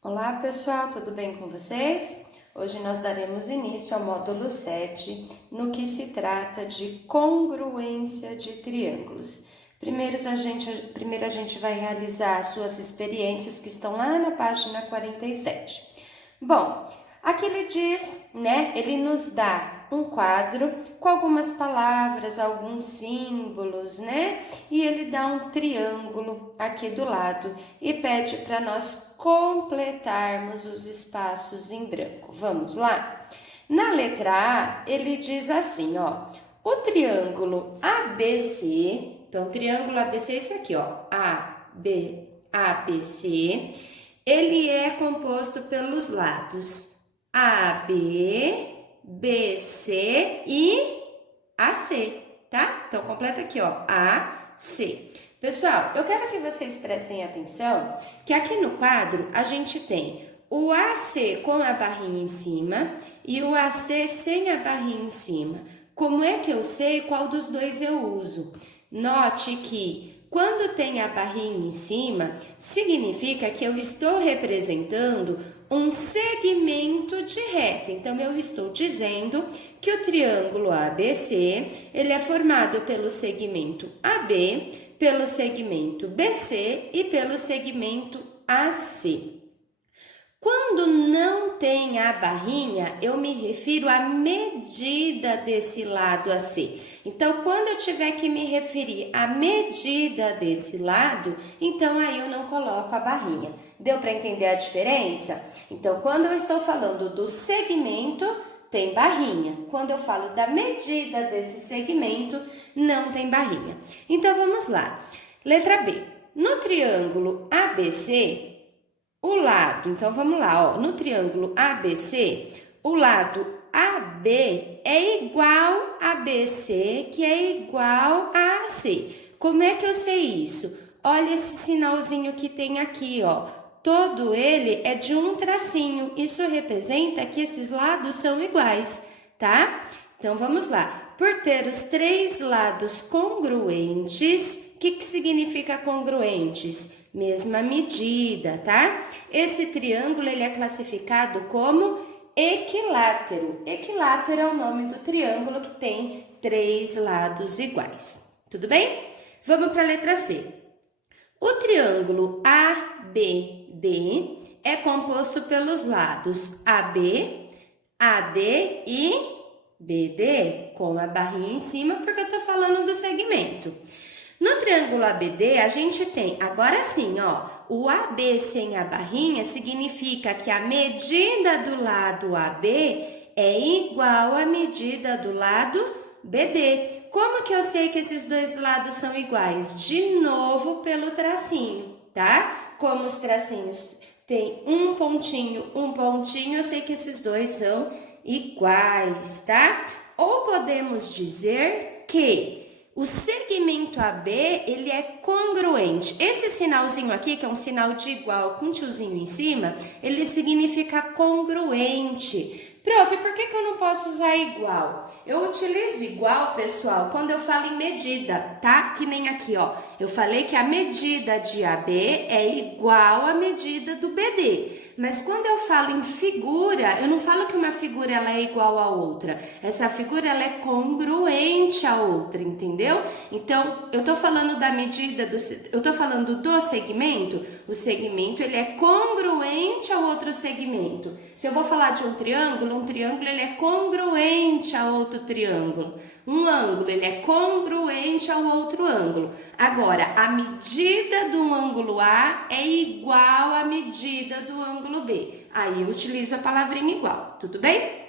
Olá pessoal, tudo bem com vocês? Hoje nós daremos início ao módulo 7, no que se trata de congruência de triângulos. Primeiro a gente vai realizar as suas experiências que estão lá na página 47. Bom, aqui ele diz, ele nos dá um quadro com algumas palavras, alguns símbolos, e ele dá um triângulo aqui do lado e pede para nós completarmos os espaços em branco. Vamos lá? Na letra A, ele diz assim, o triângulo ABC, então o triângulo ABC é esse aqui, ABC, ele é composto pelos lados AB, BC e AC, tá? Então, completa aqui, AC. Pessoal, eu quero que vocês prestem atenção que aqui no quadro a gente tem o AC com a barrinha em cima e o AC sem a barrinha em cima. Como é que eu sei qual dos dois eu uso? Note que quando tem a barrinha em cima, significa que eu estou representando um segmento de reta. Então, eu estou dizendo que o triângulo ABC, ele é formado pelo segmento AB, pelo segmento BC e pelo segmento AC. Quando não tem a barrinha, eu me refiro à medida desse lado AC. Então, quando eu tiver que me referir à medida desse lado, então aí eu não coloco a barrinha. Deu para entender a diferença? Então, quando eu estou falando do segmento, tem barrinha. Quando eu falo da medida desse segmento, não tem barrinha. Então, vamos lá. Letra B. No triângulo ABC, o lado, então vamos lá, no triângulo ABC, o lado AB é igual a BC, que é igual a AC. Como é que eu sei isso? Olha esse sinalzinho que tem aqui, todo ele é de um tracinho. Isso representa que esses lados são iguais, tá? Então, vamos lá. Por ter os três lados congruentes, o que significa congruentes? Mesma medida, tá? Esse triângulo, ele é classificado como equilátero. Equilátero é o nome do triângulo que tem três lados iguais. Tudo bem? Vamos para a letra C. O triângulo ABD é composto pelos lados AB, AD e BD, com a barrinha em cima, porque eu estou falando do segmento. No triângulo ABD, a gente tem, agora sim, o AB sem a barrinha significa que a medida do lado AB é igual à medida do lado BD. Como que eu sei que esses dois lados são iguais? De novo, pelo tracinho, tá? Como os tracinhos têm um pontinho, eu sei que esses dois são iguais, tá? Ou podemos dizer que o segmento AB, ele é congruente. Esse sinalzinho aqui, que é um sinal de igual com um tiozinho em cima, ele significa congruente. Prof, por que eu não posso usar igual? Eu utilizo igual, pessoal, quando eu falo em medida, tá? Que nem aqui, eu falei que a medida de AB é igual à medida do BD. Mas quando eu falo em figura, eu não falo que uma figura ela é igual a outra. Essa figura ela é congruente à outra, entendeu? Então, eu tô falando da medida eu tô falando do segmento. O segmento ele é congruente ao outro segmento. Se eu vou falar de um triângulo ele é congruente a outro triângulo. Um ângulo, ele é congruente ao outro ângulo. Agora, a medida do ângulo A é igual à medida do ângulo B. Aí eu utilizo a palavrinha igual, tudo bem?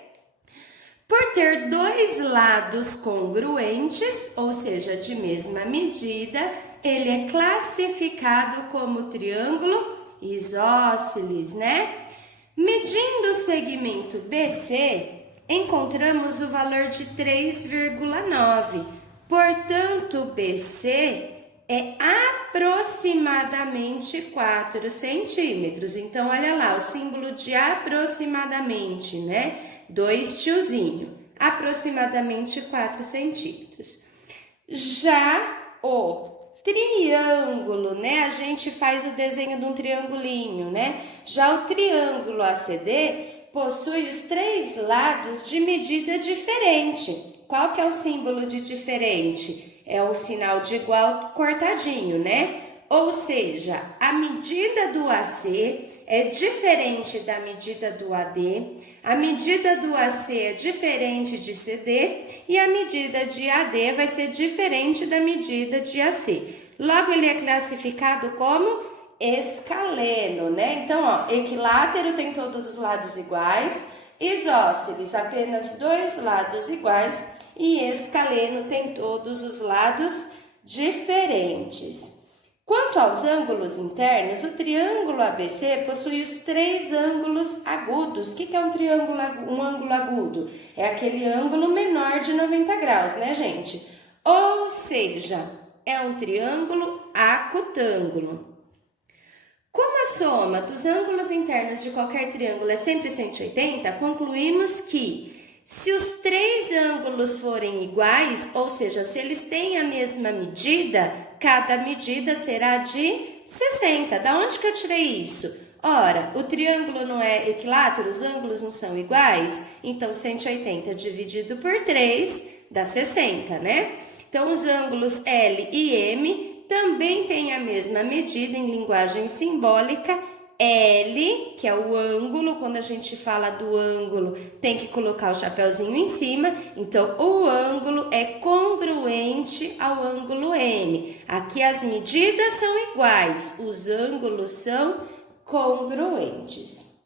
Por ter dois lados congruentes, ou seja, de mesma medida, ele é classificado como triângulo isósceles, Medindo o segmento BC, encontramos o valor de 3,9. Portanto, BC é aproximadamente 4 centímetros. Então, olha lá, o símbolo de aproximadamente, 2 tiozinho, aproximadamente 4 centímetros. Já o triângulo, né? A gente faz o desenho de um triangulinho, né? Já o triângulo ACD possui os 3 lados de medida diferente. Qual que é o símbolo de diferente? É o sinal de igual cortadinho, né? Ou seja, a medida do AC é diferente da medida do AD, a medida do AC é diferente de CD e a medida de AD vai ser diferente da medida de AC. Logo, ele é classificado como escaleno, né? Então, ó, equilátero tem todos os lados iguais, isósceles apenas 2 lados iguais e escaleno tem todos os lados diferentes. Quanto aos ângulos internos, o triângulo ABC possui os 3 ângulos agudos. O que é um ângulo agudo? É aquele ângulo menor de 90 graus, né, gente? Ou seja, é um triângulo acutângulo. Como a soma dos ângulos internos de qualquer triângulo é sempre 180, concluímos que se os 3 ângulos forem iguais, ou seja, se eles têm a mesma medida, cada medida será de 60. Da onde que eu tirei isso? Ora, o triângulo não é equilátero, os ângulos não são iguais, então 180 dividido por 3 dá 60, né? Então, os ângulos L e M também têm a mesma medida em linguagem simbólica. L, que é o ângulo, quando a gente fala do ângulo, tem que colocar o chapeuzinho em cima, então o ângulo é congruente ao ângulo M. Aqui as medidas são iguais, os ângulos são congruentes.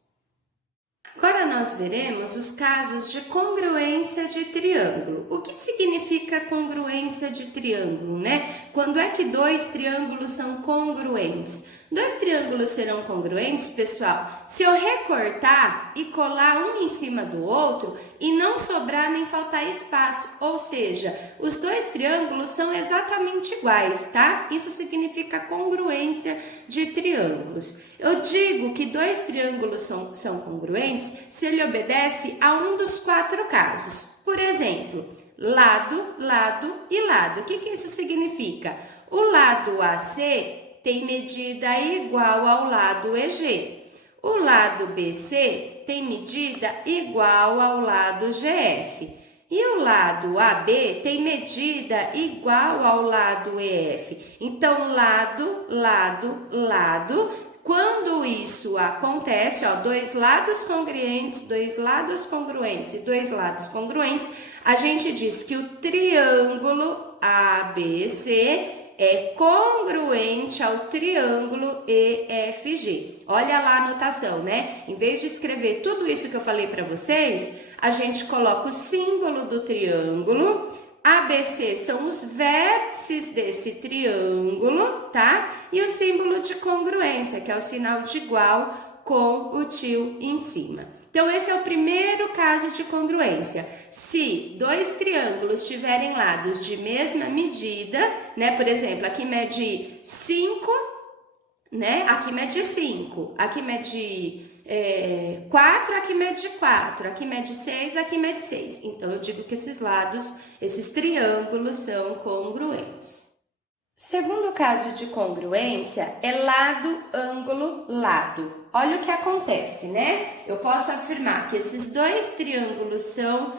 Agora nós veremos os casos de congruência de triângulo. O que significa congruência de triângulo, né? Quando é que 2 triângulos são congruentes? 2 triângulos serão congruentes, pessoal, se eu recortar e colar um em cima do outro e não sobrar nem faltar espaço, ou seja, os 2 triângulos são exatamente iguais, tá? Isso significa congruência de triângulos. Eu digo que 2 triângulos são congruentes se ele obedece a um dos 4 casos. Por exemplo, lado, lado e lado. O que isso significa? O lado AC tem medida igual ao lado EG. O lado BC tem medida igual ao lado GF. E o lado AB tem medida igual ao lado EF. Então, lado, lado, lado. Quando isso acontece, ó, 2 lados congruentes, 2 lados congruentes e 2 lados congruentes, a gente diz que o triângulo ABC é congruente ao triângulo EFG. Olha lá a anotação, né? Em vez de escrever tudo isso que eu falei para vocês, a gente coloca o símbolo do triângulo. ABC são os vértices desse triângulo, tá? E o símbolo de congruência, que é o sinal de igual com o tio em cima. Então, esse é o primeiro caso de congruência. Se 2 triângulos tiverem lados de mesma medida, né? Por exemplo, aqui mede 5, né? Aqui mede 5, aqui mede 4, aqui mede 4, aqui mede 6, aqui mede 6. Então, eu digo que esses lados, esses triângulos são congruentes. Segundo caso de congruência é lado, ângulo, lado. Olha o que acontece, né? Eu posso afirmar que esses 2 triângulos são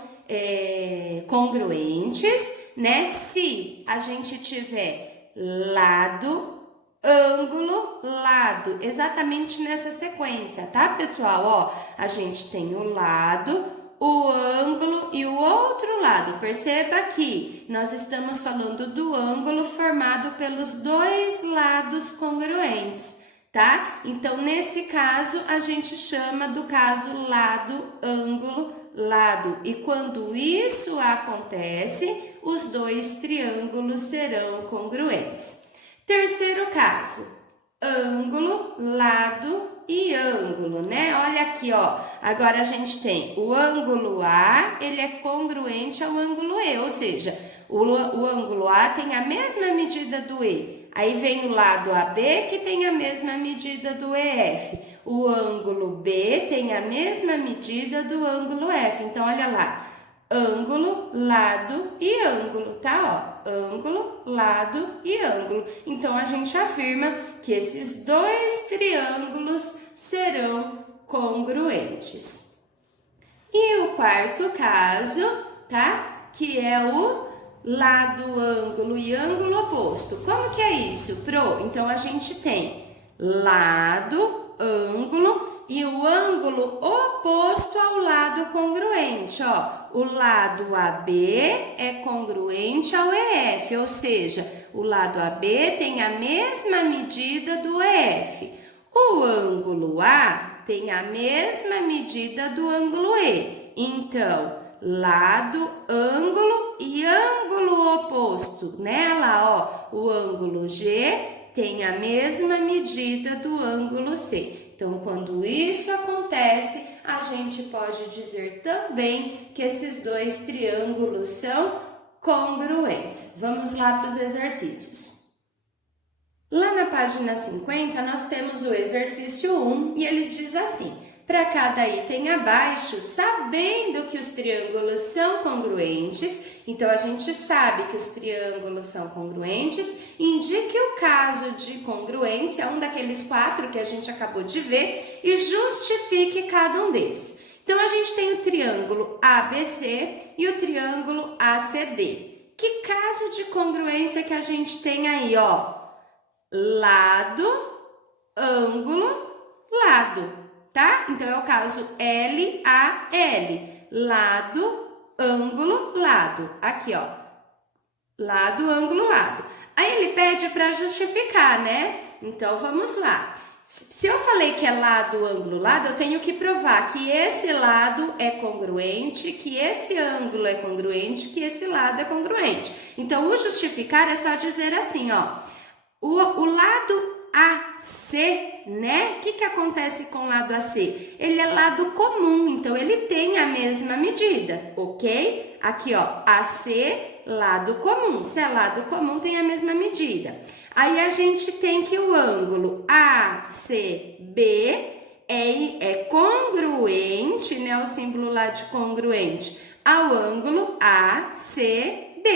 congruentes, né? Se a gente tiver lado, ângulo, lado, exatamente nessa sequência, tá, pessoal? Ó, a gente tem o lado, o ângulo e o outro lado. Perceba que nós estamos falando do ângulo formado pelos 2 lados congruentes, tá? Então, nesse caso, a gente chama do caso lado, ângulo, lado. E quando isso acontece, os 2 triângulos serão congruentes. Terceiro caso, ângulo, lado e ângulo, né? Olha aqui, ó. Agora a gente tem o ângulo A, ele é congruente ao ângulo E, ou seja, o ângulo A tem a mesma medida do E. Aí vem o lado AB, que tem a mesma medida do EF. O ângulo B tem a mesma medida do ângulo F. Então, olha lá, ângulo, lado e ângulo, tá? Ó. ângulo, lado e ângulo. Então, a gente afirma que esses dois triângulos serão congruentes. E o quarto caso, tá? Que é o lado, ângulo e ângulo oposto. Como que é isso, Pro? Então, a gente tem lado, ângulo e o ângulo oposto ao lado congruente, ó. O lado AB é congruente ao EF, ou seja, o lado AB tem a mesma medida do EF. O ângulo A tem a mesma medida do ângulo E. Então, lado, ângulo e ângulo oposto. Nela, ó, o ângulo G tem a mesma medida do ângulo C. Então, quando isso acontece, a gente pode dizer também que esses dois triângulos são congruentes. Vamos lá para os exercícios. Lá na página 50, nós temos o exercício 1 e ele diz assim: para cada item abaixo, sabendo que os triângulos são congruentes, então a gente sabe que os triângulos são congruentes, indique o caso de congruência, um daqueles 4 que a gente acabou de ver, e justifique cada um deles. Então a gente tem o triângulo ABC e o triângulo ACD. Que caso de congruência que a gente tem aí, ó? Lado, ângulo, lado. Tá? Então, é o caso LAL, lado, ângulo, lado. Aqui, ó, lado, ângulo, lado. Aí, ele pede para justificar, né? Então, vamos lá. Se eu falei que é lado, ângulo, lado, eu tenho que provar que esse lado é congruente, que esse ângulo é congruente, que esse lado é congruente. Então, o justificar é só dizer assim, ó, o lado AC, né? O que acontece com o lado AC? Ele é lado comum, então ele tem a mesma medida, ok? Aqui, ó, AC, lado comum. Se é lado comum, tem a mesma medida. Aí a gente tem que o ângulo ACB é congruente, né? O símbolo lá de congruente ao ângulo ACD.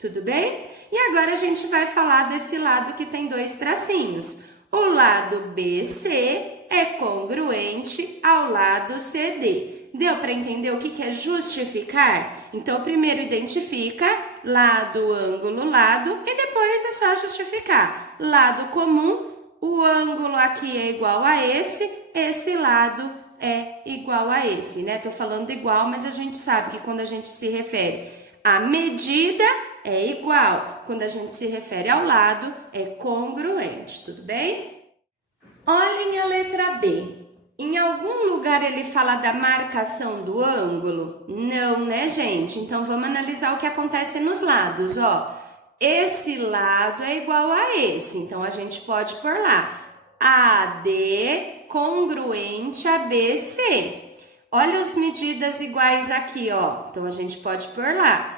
Tudo bem? E agora a gente vai falar desse lado que tem 2 tracinhos. O lado BC é congruente ao lado CD. Deu para entender o que é justificar? Então, primeiro identifica lado, ângulo, lado e depois é só justificar. Lado comum, o ângulo aqui é igual a esse lado é igual a esse, né? Tô falando igual, mas a gente sabe que quando a gente se refere à medida, é igual. Quando a gente se refere ao lado, é congruente, tudo bem? Olhem a letra B. Em algum lugar ele fala da marcação do ângulo? Não, né, gente? Então, vamos analisar o que acontece nos lados, ó. Esse lado é igual a esse, então a gente pode pôr lá. AD congruente a BC. Olha as medidas iguais aqui, ó. Então, a gente pode pôr lá.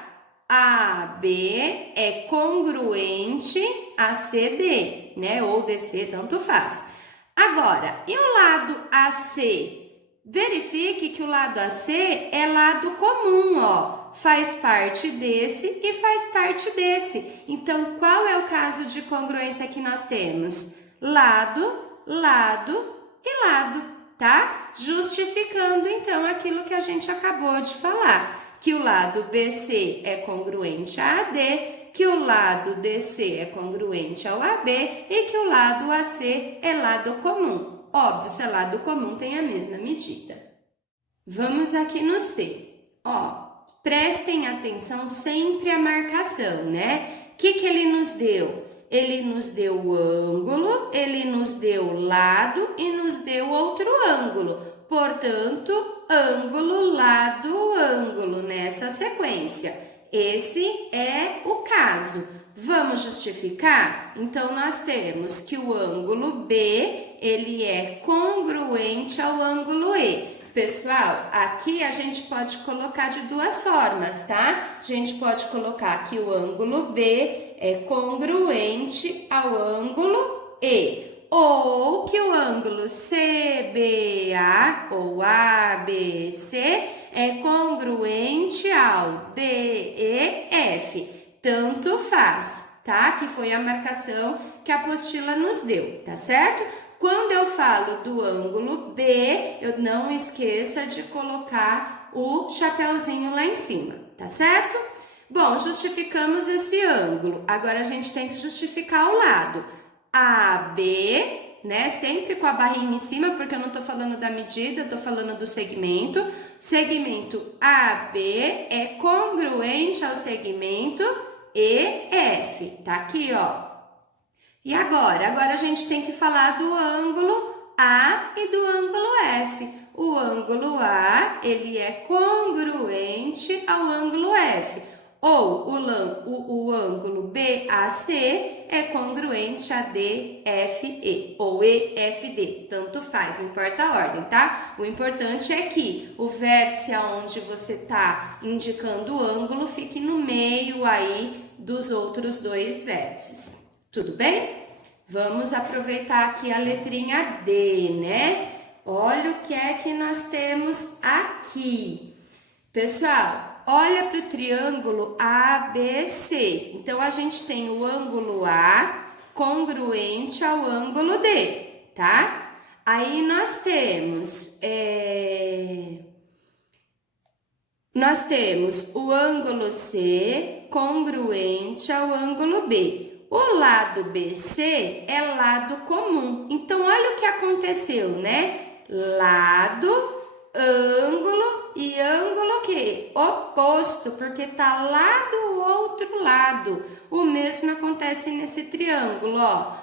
AB é congruente a CD, né? Ou DC, tanto faz. Agora, e o lado AC? Verifique que o lado AC é lado comum, ó. Faz parte desse e faz parte desse. Então, qual é o caso de congruência que nós temos? Lado, lado e lado, tá? Justificando, então, aquilo que a gente acabou de falar. Que o lado BC é congruente a AD, que o lado DC é congruente ao AB e que o lado AC é lado comum. Óbvio, se é lado comum, tem a mesma medida. Vamos aqui no C. Ó, prestem atenção sempre à marcação, né? O que ele nos deu? Ele nos deu o ângulo, ele nos deu o lado e nos deu outro ângulo. Portanto, ângulo, lado, ângulo, nessa sequência. Esse é o caso. Vamos justificar? Então, nós temos que o ângulo B, ele é congruente ao ângulo E. Pessoal, aqui a gente pode colocar de 2 formas, tá? A gente pode colocar que o ângulo B é congruente ao ângulo E. Ou que o ângulo CBA ou ABC é congruente ao DEF. tanto faz, tá? Que foi a marcação que a apostila nos deu, tá certo? Quando eu falo do ângulo B, eu não esqueça de colocar o chapeuzinho lá em cima, tá certo? Bom, justificamos esse ângulo. Agora a gente tem que justificar o lado. AB, né? Sempre com a barrinha em cima, porque eu não tô falando da medida, eu tô falando do segmento. Segmento AB é congruente ao segmento EF. Tá aqui, ó. E agora? Agora a gente tem que falar do ângulo A e do ângulo F. O ângulo A, ele é congruente ao ângulo F. Ou o ângulo BAC é congruente a DFE ou EFD, tanto faz, não importa a ordem, tá? O importante é que o vértice aonde você está indicando o ângulo fique no meio aí dos outros dois vértices. Tudo bem? Vamos aproveitar aqui a letrinha D, né? Olha o que é que nós temos aqui. Pessoal, olha para o triângulo ABC. Então, a gente tem o ângulo A congruente ao ângulo D, tá? Aí, nós temos o ângulo C congruente ao ângulo B. O lado BC é lado comum. Então, olha o que aconteceu, né? Lado, ângulo e ângulo o quê? Oposto, porque tá lá do outro lado. O mesmo acontece nesse triângulo, ó.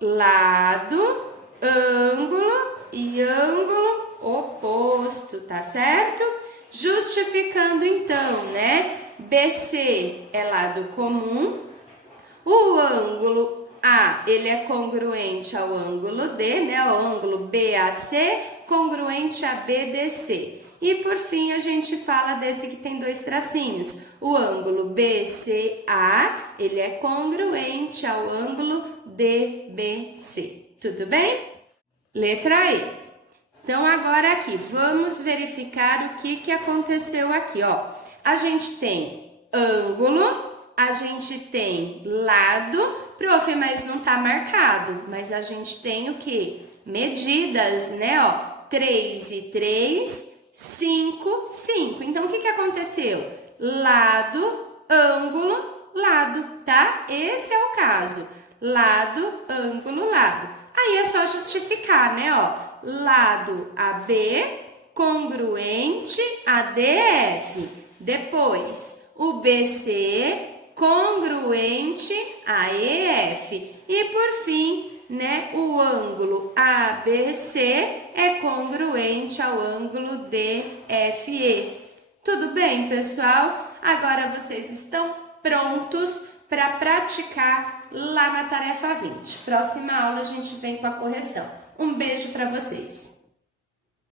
Lado, ângulo e ângulo oposto, tá certo? Justificando então, né? BC é lado comum. O ângulo A, ele é congruente ao ângulo D, né? O ângulo BAC congruente a BDC. E por fim, a gente fala desse que tem dois tracinhos. O ângulo BCA, ele é congruente ao ângulo DBC. Tudo bem? Letra E. Então, agora aqui, vamos verificar o que aconteceu aqui, ó. A gente tem ângulo, a gente tem lado, prof, mas não tá marcado, mas a gente tem o que? Medidas, né, ó, 3 e 3, 5, 5. Então, o que aconteceu? Lado, ângulo, lado, tá? Esse é o caso. Lado, ângulo, lado. Aí é só justificar, né, ó. Lado AB congruente a DF. Depois, o BC congruente a EF. E por fim, né, o ângulo ABC é congruente ao ângulo DFE. Tudo bem, pessoal? Agora vocês estão prontos para praticar lá na tarefa 20. Próxima aula a gente vem com a correção. Um beijo para vocês!